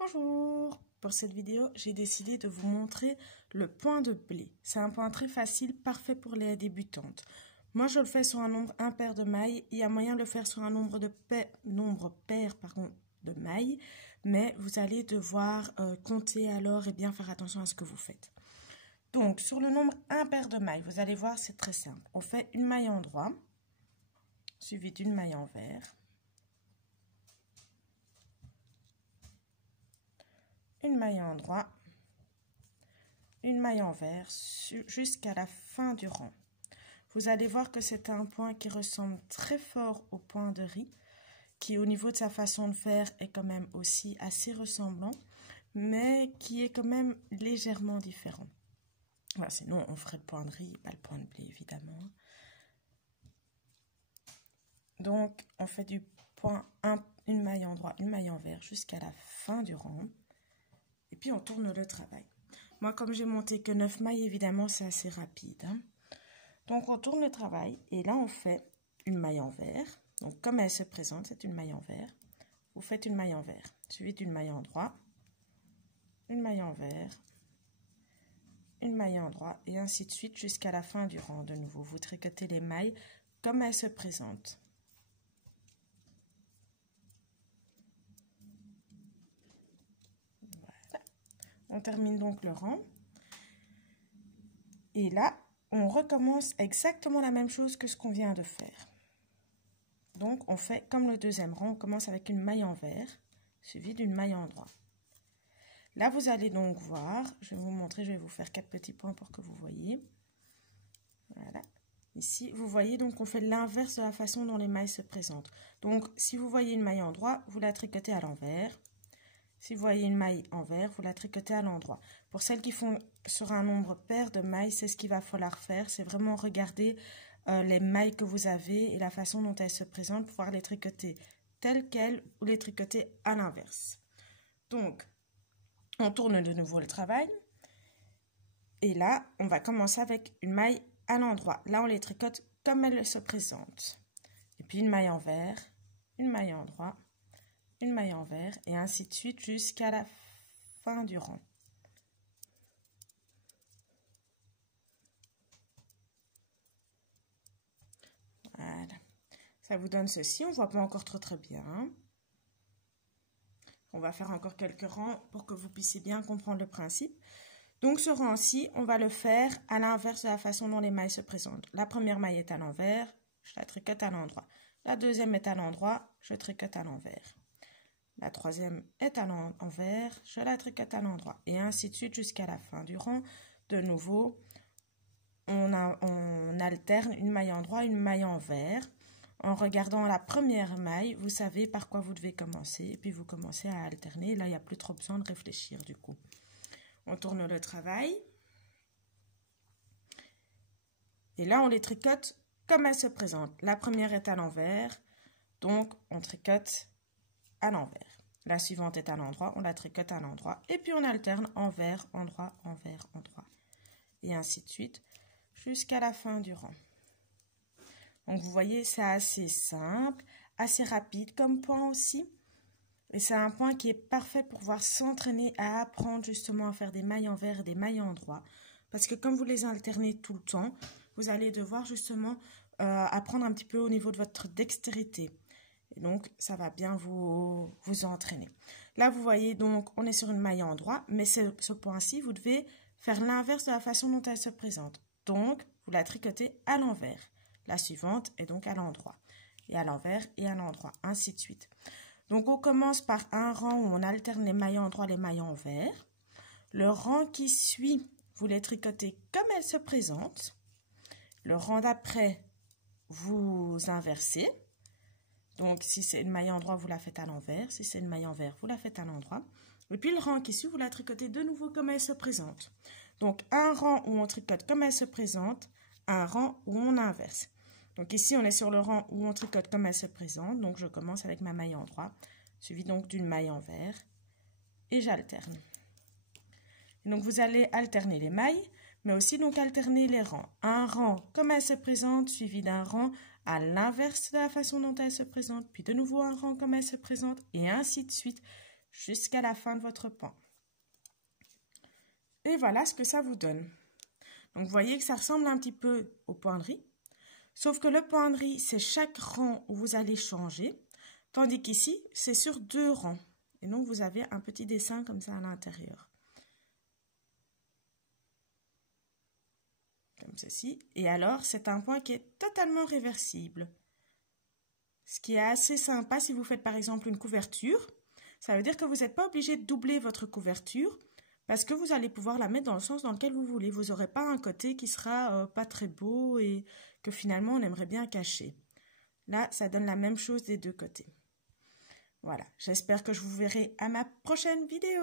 Bonjour! Pour cette vidéo, j'ai décidé de vous montrer le point de blé. C'est un point très facile, parfait pour les débutantes. Moi, je le fais sur un nombre impair de mailles. Il y a moyen de le faire sur un nombre pair de mailles, mais vous allez devoir compter alors et bien faire attention à ce que vous faites. Donc, sur le nombre impair de mailles, vous allez voir, c'est très simple. On fait une maille en droit, suivie d'une maille envers. Une maille en droit, une maille envers jusqu'à la fin du rang. Vous allez voir que c'est un point qui ressemble très fort au point de riz, qui au niveau de sa façon de faire est quand même aussi assez ressemblant, mais qui est quand même légèrement différent. Voilà, sinon on ferait le point de riz, pas le point de blé évidemment. Donc on fait du point 1, une maille en droit, une maille envers jusqu'à la fin du rang. Et puis on tourne le travail. Moi, comme j'ai monté que 9 mailles, évidemment, c'est assez rapide. Donc on tourne le travail et là on fait une maille envers. Donc comme elle se présente, c'est une maille envers. Vous faites une maille envers, suivie d'une maille en droit, une maille envers, une maille en droit et ainsi de suite jusqu'à la fin du rang. De nouveau, vous tricotez les mailles comme elles se présentent. On termine donc le rang. Et là, on recommence exactement la même chose que ce qu'on vient de faire. Donc, on fait comme le deuxième rang, on commence avec une maille envers, suivie d'une maille en droit. Là, vous allez donc voir, je vais vous montrer, je vais vous faire 4 petits points pour que vous voyez. Voilà. Ici, vous voyez, donc on fait l'inverse de la façon dont les mailles se présentent. Donc, si vous voyez une maille en droit, vous la tricotez à l'envers. Si vous voyez une maille envers, vous la tricotez à l'endroit. Pour celles qui font sur un nombre pair de mailles, c'est ce qu'il va falloir faire. C'est vraiment regarder les mailles que vous avez et la façon dont elles se présentent, pouvoir les tricoter telles quelles ou les tricoter à l'inverse. Donc, on tourne de nouveau le travail. Et là, on va commencer avec une maille à l'endroit. Là, on les tricote comme elles se présentent. Et puis une maille envers, une maille en droit, une maille envers et ainsi de suite jusqu'à la fin du rang. Voilà. Ça vous donne ceci. On ne voit pas encore très bien. On va faire encore quelques rangs pour que vous puissiez bien comprendre le principe. Donc ce rang-ci, on va le faire à l'inverse de la façon dont les mailles se présentent. La première maille est à l'envers, je la tricote à l'endroit. La deuxième est à l'endroit, je tricote à l'envers. La troisième est à l'envers, je la tricote à l'endroit. Et ainsi de suite jusqu'à la fin du rang. De nouveau, on alterne une maille en droit, une maille envers. En regardant la première maille, vous savez par quoi vous devez commencer. Et puis vous commencez à alterner. Là, il n'y a plus trop besoin de réfléchir du coup. On tourne le travail. Et là, on les tricote comme elles se présentent. La première est à l'envers. Donc, on tricote à l'envers. La suivante est à l'endroit, on la tricote à l'endroit. Et puis on alterne envers, endroit, envers, endroit. Et ainsi de suite jusqu'à la fin du rang. Donc vous voyez, c'est assez simple, assez rapide comme point aussi. Et c'est un point qui est parfait pour pouvoir s'entraîner à apprendre justement à faire des mailles envers et des mailles endroit. Parce que comme vous les alternez tout le temps, vous allez devoir justement apprendre un petit peu au niveau de votre dextérité. Et donc, ça va bien vous entraîner. Là, vous voyez, donc, on est sur une maille en droit, mais ce point-ci, vous devez faire l'inverse de la façon dont elle se présente. Donc, vous la tricotez à l'envers. La suivante est donc à l'endroit. Et à l'envers et à l'endroit, ainsi de suite. Donc, on commence par un rang où on alterne les mailles en droit, les mailles envers. Le rang qui suit, vous les tricotez comme elles se présentent. Le rang d'après, vous inversez. Donc, si c'est une maille en droit, vous la faites à l'envers. Si c'est une maille envers, vous la faites à l'endroit. Et puis, le rang qui suit, vous la tricotez de nouveau comme elle se présente. Donc, un rang où on tricote comme elle se présente, un rang où on inverse. Donc, ici, on est sur le rang où on tricote comme elle se présente. Donc, je commence avec ma maille en droit, suivie donc d'une maille envers. Et j'alterne. Donc, vous allez alterner les mailles, mais aussi donc alterner les rangs. Un rang comme elle se présente, suivi d'un rang à l'inverse de la façon dont elle se présente, puis de nouveau un rang comme elle se présente, et ainsi de suite, jusqu'à la fin de votre pan. Et voilà ce que ça vous donne. Donc, vous voyez que ça ressemble un petit peu au point de riz. Sauf que le point de riz, c'est chaque rang où vous allez changer. Tandis qu'ici, c'est sur 2 rangs. Et donc, vous avez un petit dessin comme ça à l'intérieur. Comme ceci. Et alors, c'est un point qui est totalement réversible. Ce qui est assez sympa si vous faites par exemple une couverture. Ça veut dire que vous n'êtes pas obligé de doubler votre couverture parce que vous allez pouvoir la mettre dans le sens dans lequel vous voulez. Vous n'aurez pas un côté qui sera pas très beau et que finalement on aimerait bien cacher. Là, ça donne la même chose des 2 côtés. Voilà, j'espère que je vous verrai à ma prochaine vidéo.